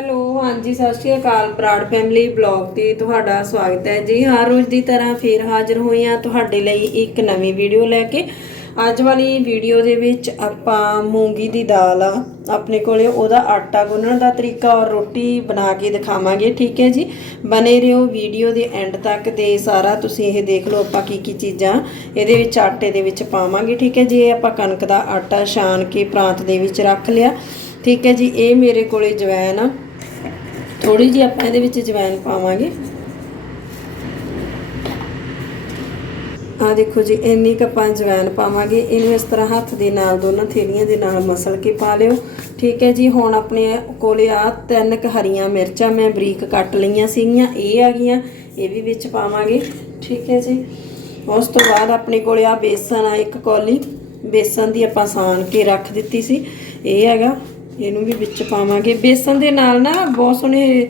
Hello, ਹਾਂਜੀ, ਸਤਿ ਸ਼੍ਰੀ ਅਕਾਲ ਬਰਾੜ ਫੈਮਿਲੀ ਬਲੌਗ ਤੇ ਤੁਹਾਡਾ ਸਵਾਗਤ ਹੈ। ਜੀ ਹਰ ਰੋਜ਼ ਦੀ ਤਰ੍ਹਾਂ ਫੇਰ ਹਾਜ਼ਰ ਹੋਈ ਹਾਂ ਤੁਹਾਡੇ ਲਈ ਇੱਕ ਨਵੀਂ ਵੀਡੀਓ ਲੈ ਕੇ। ਅੱਜ ਵਾਲੀ ਵੀਡੀਓ ਦੇ ਵਿੱਚ ਆਪਾਂ ਮੂੰਗੀ ਦੀ ਦਾਲ ਆ, ਆਪਣੇ ਕੋਲੇ ਉਹਦਾ ਆਟਾ ਗੁੰਨਣ ਦਾ ਤਰੀਕਾ ਔਰ ਰੋਟੀ ਬਣਾ ਕੇ ਦਿਖਾਵਾਂਗੇ, ਠੀਕ ਹੈ ਜੀ? ਬਨੇ ਰਹੋ ਵੀਡੀਓ ਦੇ ਐਂਡ ਤੱਕ ਤੇ ਸਾਰਾ ਤੁਸੀਂ ਇਹ ਦੇਖ ਲਓ ਆਪਾਂ ਕੀ ਕੀ ਚੀਜ਼ਾਂ ਇਹਦੇ ਵਿੱਚ ਆਟੇ ਦੇ ਵਿੱਚ ਪਾਵਾਂਗੇ, ਠੀਕ ਹੈ ਜੀ? ਇਹ ਆਪਾਂ ਕਣਕ ਦਾ ਆਟਾ ਛਾਣ ਕੇ ਪ੍ਰਾਂਤ ਦੇ ਵਿੱਚ ਰੱਖ ਲਿਆ, ਠੀਕ ਹੈ ਜੀ? ਇਹ ਮੇਰੇ ਕੋਲੇ ਜਵੈਨ ਆ। ਥੋੜੀ ਜਿਹੀ ਆਪਾਂ ਇਹਦੇ ਵਿੱਚ ਜਵੈਨ ਪਾਵਾਂਗੇ। ਆ ਦੇਖੋ ਜੀ, ਇੰਨੀ ਕੁ ਆਪਾਂ ਜਵੈਨ ਪਾਵਾਂਗੇ। ਇਹਨੂੰ ਇਸ ਤਰ੍ਹਾਂ ਹੱਥ ਦੇ ਨਾਲ, ਦੋਨਾਂ ਥੇਲੀਆਂ ਦੇ ਨਾਲ ਮਸਲ ਕੇ ਪਾ ਲਿਓ। ਠੀਕ ਹੈ ਜੀ, ਹੁਣ ਆਪਣੇ ਕੋਲੇ ਆ ਤਿੰਨ ਕੁ ਹਰੀਆਂ ਮਿਰਚਾਂ ਮੈਂ ਬਰੀਕ ਕੱਟ ਲਈਆਂ ਸੀਗੀਆਂ, ਇਹ ਆ ਗਈਆਂ, ਇਹ ਵੀ ਵਿੱਚ ਪਾਵਾਂਗੇ। ਠੀਕ ਹੈ ਜੀ, ਉਸ ਤੋਂ ਬਾਅਦ ਆਪਣੇ ਕੋਲੇ ਆ ਬੇਸਨ ਆ, ਇੱਕ ਕੌਲੀ। ਬੇਸਨ ਦੀ ਆਪਾਂ ਸਾਨ ਕੇ ਰੱਖ ਦਿੱਤੀ ਸੀ। ਇਹ ਹੈਗਾ ਇਹਨੂੰ ਵੀ ਵਿੱਚ ਪਾਵਾਂਗੇ। ਬੇਸਨ ਦੇ ਨਾਲ ਨਾ ਬਹੁਤ ਸੋਹਣੇ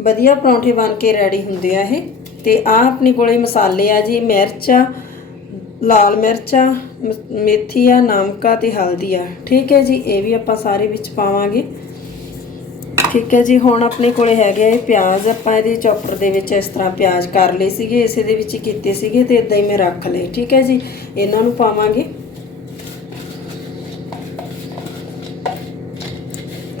ਵਧੀਆ ਪਰੌਂਠੇ ਬਣ ਕੇ ਰੈਡੀ ਹੁੰਦੇ ਆ ਇਹ। ਤੇ ਆ ਆਪਣੇ ਕੋਲੇ ਮਸਾਲੇ ਆ ਜੀ, ਮਿਰਚ ਆ, ਲਾਲ ਮਿਰਚ ਆ, ਮ- ਮੇਥੀ ਆ, ਨਮਕਾ ਆ ਤੇ ਹਲਦੀ ਆ। ਠੀਕ ਹੈ ਜੀ, ਇਹ ਵੀ ਆਪਾਂ ਸਾਰੇ ਵਿੱਚ ਪਾਵਾਂਗੇ। ਠੀਕ ਹੈ ਜੀ, ਹੁਣ ਆਪਣੇ ਕੋਲੇ ਹੈਗੇ ਇਹ ਪਿਆਜ਼। ਆਪਾਂ ਇਹਦੇ ਚੌਪਰ ਦੇ ਵਿੱਚ ਇਸ ਤਰ੍ਹਾਂ ਪਿਆਜ਼ ਕਰ ਲਏ ਸੀਗੇ, ਇਸੇ ਦੇ ਵਿੱਚ ਹੀ ਕੀਤੇ ਸੀਗੇ ਤੇ ਇਦਾਂ ਹੀ ਮੈਂ ਰੱਖ ਲਏ। ਠੀਕ ਹੈ ਜੀ, ਇਹਨਾਂ ਨੂੰ ਪਾਵਾਂਗੇ।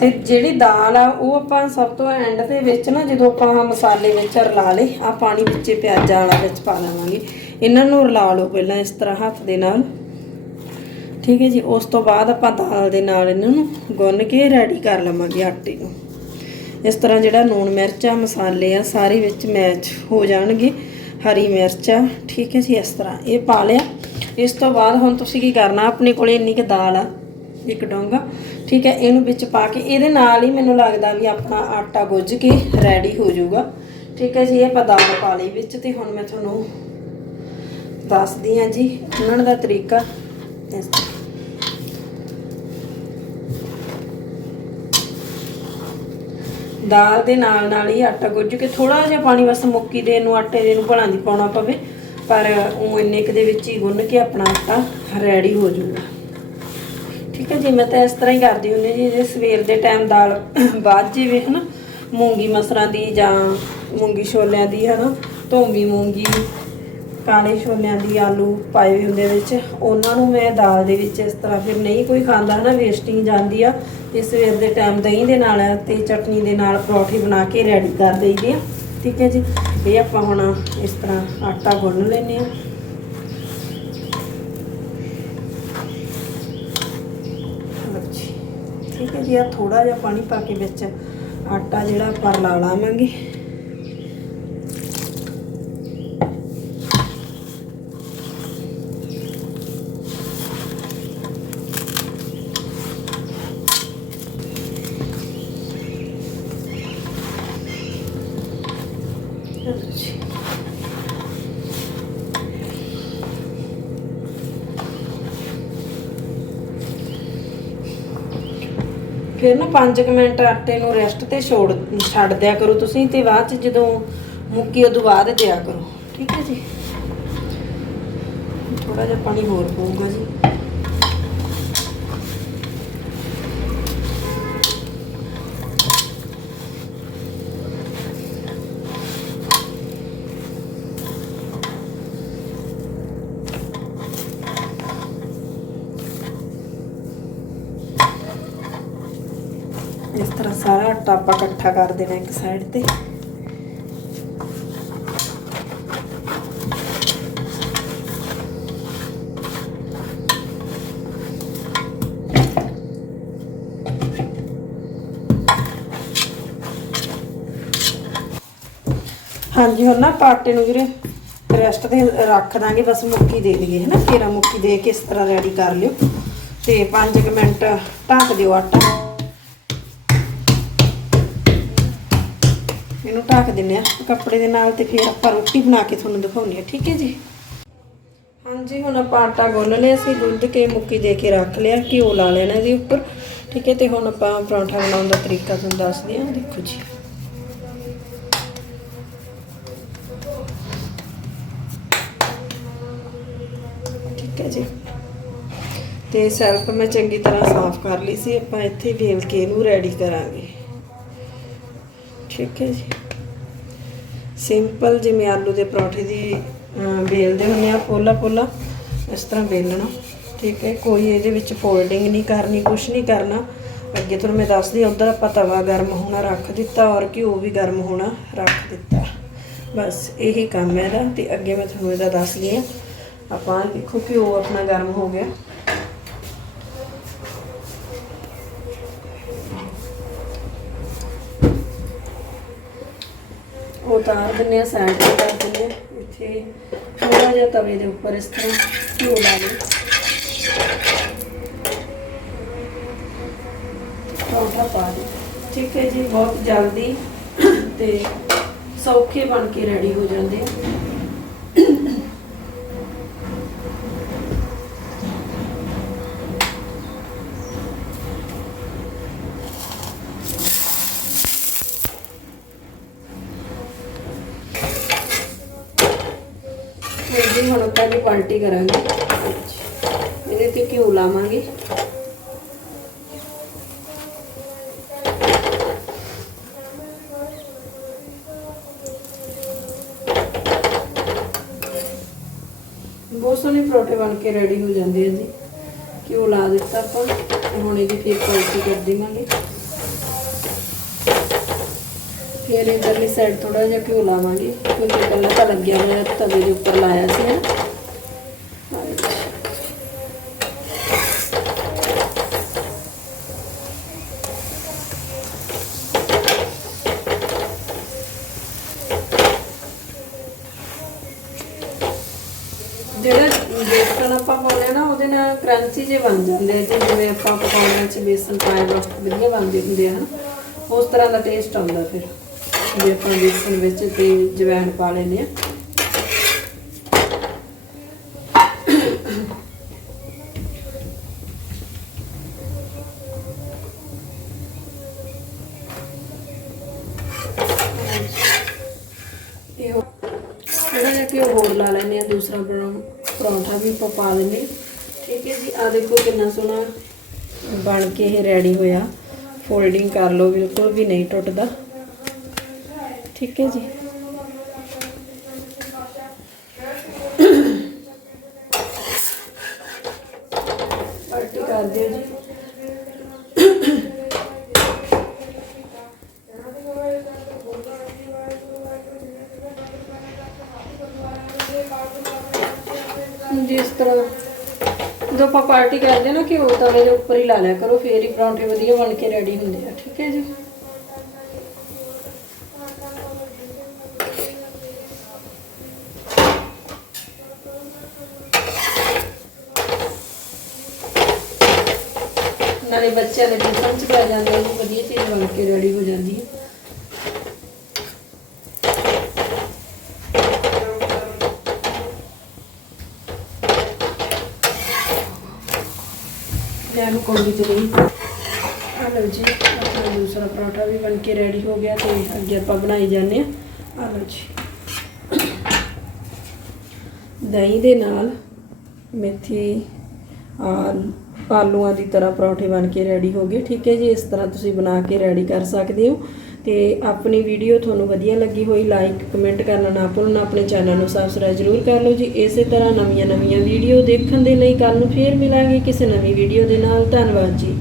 ਤੇ ਜਿਹੜੀ ਦਾਲ ਆ, ਉਹ ਆਪਾਂ ਸਭ ਤੋਂ ਐਂਡ ਦੇ ਵਿੱਚ ਨਾ ਜਦੋਂ ਆਪਾਂ ਆਹ ਮਸਾਲੇ ਵਿੱਚ ਰਲਾ ਲਏ ਆ ਪਾਣੀ ਵਿੱਚ ਪਿਆਜ਼ਾਂ ਵਾਲਾ ਵਿੱਚ ਪਾ ਲਵਾਂਗੇ। ਇਹਨਾਂ ਨੂੰ ਰਲਾ ਲਓ ਪਹਿਲਾਂ ਇਸ ਤਰ੍ਹਾਂ ਹੱਥ ਦੇ ਨਾਲ। ਠੀਕ ਹੈ ਜੀ, ਉਸ ਤੋਂ ਬਾਅਦ ਆਪਾਂ ਦਾਲ ਦੇ ਨਾਲ ਇਹਨਾਂ ਨੂੰ ਗੁੰਨ ਕੇ ਰੈਡੀ ਕਰ ਲਵਾਂਗੇ ਆਟੇ ਨੂੰ। ਇਸ ਤਰ੍ਹਾਂ ਜਿਹੜਾ ਲੂਣ ਆ, ਮਸਾਲੇ ਆ, ਸਾਰੇ ਵਿੱਚ ਮੈਚ ਹੋ ਜਾਣਗੇ। ਹਰੀ ਮਿਰਚ ਆ, ਠੀਕ ਹੈ ਜੀ, ਇਸ ਤਰ੍ਹਾਂ ਇਹ ਪਾ ਲਿਆ। ਇਸ ਤੋਂ ਬਾਅਦ ਹੁਣ ਤੁਸੀਂ ਕੀ ਕਰਨਾ, ਆਪਣੇ ਕੋਲੇ ਇੰਨੀ ਕੁ ਦਾਲ ਆ, ਇੱਕ ਡੋਂਗਾ। ਠੀਕ ਹੈ, ਇਹਨੂੰ ਵਿੱਚ ਪਾ ਕੇ ਇਹਦੇ ਨਾਲ ਹੀ ਮੈਨੂੰ ਲੱਗਦਾ ਵੀ ਆਪਣਾ ਆਟਾ ਗੁੱਝ ਕੇ ਰੈਡੀ ਹੋ ਜਾਊਗਾ। ਠੀਕ ਹੈ ਜੀ, ਇਹ ਆਪਾਂ ਦਾਲ ਪਾ ਲਈ ਵਿੱਚ ਤੇ ਹੁਣ ਮੈਂ ਤੁਹਾਨੂੰ ਦੱਸਦੀ ਹਾਂ ਜੀ ਗੁੰਨਣ ਦਾ ਤਰੀਕਾ। ਇਸ ਦਾਲ ਦੇ ਨਾਲ ਨਾਲ ਹੀ ਆਟਾ ਗੁੱਝ ਕੇ ਥੋੜਾ ਜਿਹਾ ਪਾਣੀ ਬਸ ਮੁੱਕੀ ਦੇ ਨੂੰ ਆਟੇ ਦੇ ਨੂੰ ਭਲਾਂ ਦੀ ਪਾਉਣਾ ਪਵੇ, ਪਰ ਉਹ ਇੰਨੇ ਕੁ ਦੇ ਵਿੱਚ ਹੀ ਗੁੰਨ ਕੇ ਆਪਣਾ ਆਟਾ ਰੈਡੀ ਹੋ ਜਾਊਗਾ। ਠੀਕ ਹੈ ਜੀ, ਮੈਂ ਤਾਂ ਇਸ ਤਰ੍ਹਾਂ ਹੀ ਕਰਦੀ ਹੁੰਦੀ ਜੀ, ਜੇ ਸਵੇਰ ਦੇ ਟਾਈਮ ਦਾਲ ਬਾਅਦ ਜਿਵੇਂ ਹਨਾ, ਮੂੰਗੀ ਮਸਰਾਂ ਦੀ ਜਾਂ ਮੂੰਗੀ ਛੋਲਿਆਂ ਦੀ, ਹਨਾ ਧੋਮੀ ਮੂੰਗੀ, ਕਾਲੇ ਛੋਲਿਆਂ ਦੀ ਆਲੂ ਪਾਏ ਹੋਏ ਹੁੰਦੇ ਵਿੱਚ, ਉਹਨਾਂ ਨੂੰ ਮੈਂ ਦਾਲ ਦੇ ਵਿੱਚ ਇਸ ਤਰ੍ਹਾਂ ਫਿਰ ਨਹੀਂ ਕੋਈ ਖਾਂਦਾ, ਹਨਾ ਵੇਸਟਿੰਗ ਜਾਂਦੀ ਆ, ਤੇ ਸਵੇਰ ਦੇ ਟਾਈਮ ਦਹੀਂ ਦੇ ਨਾਲ ਤੇ ਚਟਨੀ ਦੇ ਨਾਲ ਪਰੌਠੀ ਬਣਾ ਕੇ ਰੈਡੀ ਕਰ ਦਈਦੇ ਆ, ਠੀਕ ਹੈ ਜੀ, ਇਹ ਆਪਾਂ ਹੁਣ ਇਸ ਤਰ੍ਹਾਂ ਆਟਾ ਗੁੰਨ ਲੈਨੇ ਆ। ਠੀਕ ਹੈ ਜੀ ਆ ਥੋੜਾ ਜਿਹਾ ਪਾਣੀ ਪਾ ਕੇ ਵਿੱਚ ਆਟਾ ਜਿਹੜਾ ਆਪਾਂ ਲਾ ਲਾਵਾਂਗੇ। ਫਿਰ ਨਾ 5 ਮਿੰਟ ਆਟੇ ਨੂੰ ਰੈਸਟ ਤੇ ਛੋੜ, ਛੱਡ ਦਿਆ ਕਰੋ ਤੁਸੀਂ ਤੇ ਬਾਅਦ ਚ ਜਦੋਂ ਮੁੱਕੀ ਉਦੋਂ ਬਾਅਦ ਦਿਆ ਕਰੋ। ਠੀਕ ਹੈ ਜੀ? ਥੋੜਾ ਜਿਹਾ ਪਾਣੀ ਹੋਰ ਪਊਗਾ ਜੀ। ਤਰ੍ਹਾਂ ਸਾਰਾ ਆਟਾ ਆਪਾਂ ਇਕੱਠਾ ਕਰ ਦੇਣਾ ਇੱਕ ਸਾਈਡ ਤੇ। ਹਾਂਜੀ, ਹੁਣ ਨਾ ਆਪਾਂ ਆਟੇ ਨੂੰ ਵੀਰੇ ਰੈਸਟ ਤੇ ਰੱਖ ਦਾਂਗੇ, ਬਸ ਮੁੱਕੀ ਦੇ ਦਈਏ ਹੈ ਨਾ ਫੇਰਾ ਮੁੱਕੀ ਦੇ ਕੇ ਇਸ ਤਰ੍ਹਾਂ ਰੈਡੀ ਕਰ ਲਿਓ। ਤੇ 5 ਮਿੰਟ ਢੱਕ ਦਿਓ ਆਟਾ। ਇਹਨੂੰ ਢੱਕ ਦਿੰਨੇ ਆ। ਕੱਪੜੇ ਦੇ ਨਾਲ ਤੇ ਫਿਰ ਆਪਾਂ ਰੋਟੀ ਬਣਾ ਕੇ ਤੁਹਾਨੂੰ ਦਿਖਾਉਣੀ ਆ, ਠੀਕ ਹੈ ਜੀ? ਹਾਂਜੀ, ਹੁਣ ਆਪਾਂ ਆਟਾ ਗੁੰਨ ਲਿਆ ਸੀ, ਗੁੰਦ ਕੇ ਮੁੱਕੀ ਦੇ ਕੇ ਰੱਖ ਲਿਆ, ਘਿਓ ਲਾ ਲੈਣਾ ਇਹਦੇ ਉੱਪਰ, ਠੀਕ ਹੈ, ਤੇ ਹੁਣ ਆਪਾਂ ਪਰੌਂਠਾ ਬਣਾਉਣ ਦਾ ਤਰੀਕਾ ਤੁਹਾਨੂੰ ਦੱਸਦੇ ਹਾਂ, ਦੇਖੋ ਜੀ। ਠੀਕ ਹੈ ਜੀ। ਤੇ ਸੈਲਫ ਮੈਂ ਚੰਗੀ ਤਰ੍ਹਾਂ ਸਾਫ਼ ਕਰ ਲਈ ਸੀ, ਆਪਾਂ ਇੱਥੇ ਵੇਲ ਕੇ ਇਹਨੂੰ ਰੈਡੀ ਕਰਾਂਗੇ। ਠੀਕ ਹੈ ਜੀ। ਸਿੰਪਲ ਜਿਵੇਂ ਆਲੂ ਦੇ ਪਰੌਂਠੇ ਦੀ ਵੇਲਦੇ ਹੁੰਦੇ ਆ, ਪੋਲਾ ਪੋਲਾ, ਇਸ ਤਰ੍ਹਾਂ ਵੇਲਣਾ, ਠੀਕ ਹੈ। ਕੋਈ ਇਹਦੇ ਵਿੱਚ ਫੋਲਡਿੰਗ ਨਹੀਂ ਕਰਨੀ, ਕੁਛ ਨਹੀਂ ਕਰਨਾ। ਅੱਗੇ ਤੁਹਾਨੂੰ ਮੈਂ ਦੱਸਦੀ ਉਧਰ ਆਪਾਂ ਤਵਾ ਗਰਮ ਹੋਣਾ ਰੱਖ ਦਿੱਤਾ, ਔਰ ਘਿਓ ਵੀ ਗਰਮ ਹੋਣਾ ਰੱਖ ਦਿੱਤਾ। ਬਸ ਇਹੀ ਕੰਮ ਹੈ ਇਹਦਾ, ਤੇ ਅੱਗੇ ਮੈਂ ਤੁਹਾਨੂੰ ਇਹਦਾ ਦੱਸਦੀ ਆ ਆਪਾਂ ਦੇਖੋ, ਘਿਓ ਆਪਣਾ ਗਰਮ ਹੋ ਗਿਆ ਉਹ ਉਤਾਰ ਦਿੰਦੇ ਆ ਸਾਈਡ ਤੇ ਕਰ ਦਿੰਦੇ ਇੱਥੇ ਥੋੜਾ ਜਿਹਾ ਤਵੇ ਦੇ ਉੱਪਰ ਇਸ ਤਰ੍ਹਾਂ ਘਿਓ ਲਾ ਲਓ। ਪਰੌਂਠਾ ਪਾ ਦਿਓ। ਠੀਕ ਹੈ ਜੀ, ਬਹੁਤ ਜਲਦੀ ਤੇ ਸੌਖੇ ਬਣ ਕੇ ਰੈਡੀ ਹੋ ਜਾਂਦੇ ਆ। ਫਿਰ ਦੀ ਪਾਲਟੀ ਕਰਾਂਗੇ। ਇਹਦੇ ਤੇ ਘਿਓ ਲਾਵਾਂਗੇ। ਬਹੁਤ ਸੋਹਣੇ ਪਰੌਂਠੇ ਬਣ ਕੇ ਰੈਡੀ ਹੋ ਜਾਂਦੇ ਆ ਜੀ। ਘਿਓ ਲਾ ਦਿੱਤਾ ਆਪਾਂ। ਹੁਣ ਇਹਦੀ ਫਿਰ ਪਾਲਟੀ ਕਰ ਦੇਵਾਂਗੇ। ਫਿਰ ਇਧਰਲੀ ਸਾਈਡ ਥੋੜਾ ਜਿਹਾ ਘਿਓ ਲਾਵਾਂਗੇ, ਕਿਉਂਕਿ ਪਹਿਲਾਂ ਤਾਂ ਲੱਗਿਆ ਹੋਇਆ ਤਵੇ ਦੇ ਉੱਪਰ ਲਾਇਆ ਸੀ ਨਾ। ਜਿਹੜਾ ਬੇਸਨ ਆਪਾਂ ਪਾਉਂਦੇ ਆ ਨਾ, ਉਹਦੇ ਨਾਲ ਕਰੰਚੀ ਜੇ ਬਣ ਜਾਂਦੇ ਆ ਜਿਵੇਂ ਆਪਾਂ ਪਕੌੜਿਆਂ 'ਚ ਬੇਸਨ ਪਾਏ ਵਾ ਵਧੀਆ ਬਣਦੇ ਹੁੰਦੇ ਆ ਨਾ ਉਸ ਤਰ੍ਹਾਂ ਦਾ ਟੇਸਟ ਆਉਂਦਾ ਫਿਰ। ਜੇ ਆਪਾਂ ਬੇਸਨ ਵਿੱਚ ਤੇ ਜਵੈਣ ਪਾ ਲੈਂਦੇ ਆ ਇਹੋ ਥੋੜਾ ਜਿਹਾ ਘਿਓ ਹੋਰ ਲਾ ਲੈਂਦੇ ਆ ਦੂਸਰਾ ਬਰਾਉਨ ਪਰੌਂਠਾ ਵੀ ਆਪਾਂ ਪਾ ਲੈਂਦੇ ਹਾਂ। ਠੀਕ ਹੈ ਜੀ ਆ ਦੇਖੋ ਕਿੰਨਾ ਸੋਹਣਾ ਬਣ ਕੇ ਇਹ ਰੈਡੀ ਹੋਇਆ। ਫੋਲਡਿੰਗ ਕਰ ਲਓ, ਬਿਲਕੁਲ ਵੀ ਨਹੀਂ ਟੁੱਟਦਾ। ਠੀਕ ਹੈ ਜੀ। ਪਲਟੀ ਕਰ ਦਿਓ ਜੀ। ਜਿਸ ਤਰ੍ਹਾਂ। ਜਦੋਂ ਆਪਾਂ ਪਾਰਟੀ ਕਰਦੇ ਨਾ ਕਿ ਉਹ ਤਵੇ ਦੇ ਉੱਪਰ ਹੀ ਲਾ ਲਿਆ ਕਰੋ ਫੇਰ ਹੀ ਪਰੌਂਠੇ ਵਧੀਆ ਬਣ ਕੇ ਰੈਡੀ ਹੁੰਦੇ ਆ। ਠੀਕ ਹੈ ਜੀ। ਨਾਲੇ ਬੱਚਿਆਂ ਦੇ ਟਿਫਨ ਚ ਪੈ ਜਾਂਦੇ, ਉਹ ਵਧੀਆ ਚੀਜ਼ ਬਣ ਕੇ ਰੈਡੀ ਹੋ ਜਾਂਦੀ ਹੈ। ਲੈ ਨੂੰ ਕੋਲੀ ਚ ਗਈ ਆ ਲਓ ਜੀ, ਆਪਣਾ ਦੂਸਰਾ ਪਰੌਂਠਾ ਵੀ ਬਣ ਕੇ ਰੈਡੀ ਹੋ ਗਿਆ ਤੇ ਅੱਗੇ ਆਪਾਂ ਬਣਾਈ ਜਾਂਦੇ ਆ ਆ ਲਓ ਜੀ। ਦਹੀਂ ਦੇ ਨਾਲ ਮੇਥੀ, ਆਲ, ਆਲੂਆਂ ਦੀ ਤਰ੍ਹਾਂ ਪਰੌਂਠੇ ਬਣ ਕੇ ਰੈਡੀ ਹੋ ਗਏ। ਠੀਕ ਹੈ ਜੀ, ਇਸ ਤਰ੍ਹਾਂ ਤੁਸੀਂ ਬਣਾ ਕੇ ਰੈਡੀ ਕਰ ਸਕਦੇ ਹੋ। ਤੇ ਆਪਣੀ ਵੀਡੀਓ ਤੁਹਾਨੂੰ ਵਧੀਆ ਲੱਗੀ ਹੋਈ ਲਾਈਕ ਕਮੈਂਟ ਕਰਨਾ ਨਾ ਭੁੱਲਣਾ, ਆਪਣੇ ਚੈਨਲ ਨੂੰ ਸਬਸਕ੍ਰਾਈਬ ਜ਼ਰੂਰ ਕਰ ਲਓ ਜੀ। ਇਸੇ ਤਰ੍ਹਾਂ ਨਵੀਆਂ ਨਵੀਆਂ ਵੀਡੀਓ ਦੇਖਣ ਦੇ ਲਈ ਕੱਲ ਨੂੰ ਫੇਰ ਮਿਲਾਂਗੇ ਕਿਸੇ ਨਵੀਂ ਵੀਡੀਓ ਦੇ ਨਾਲ। ਧੰਨਵਾਦ ਜੀ।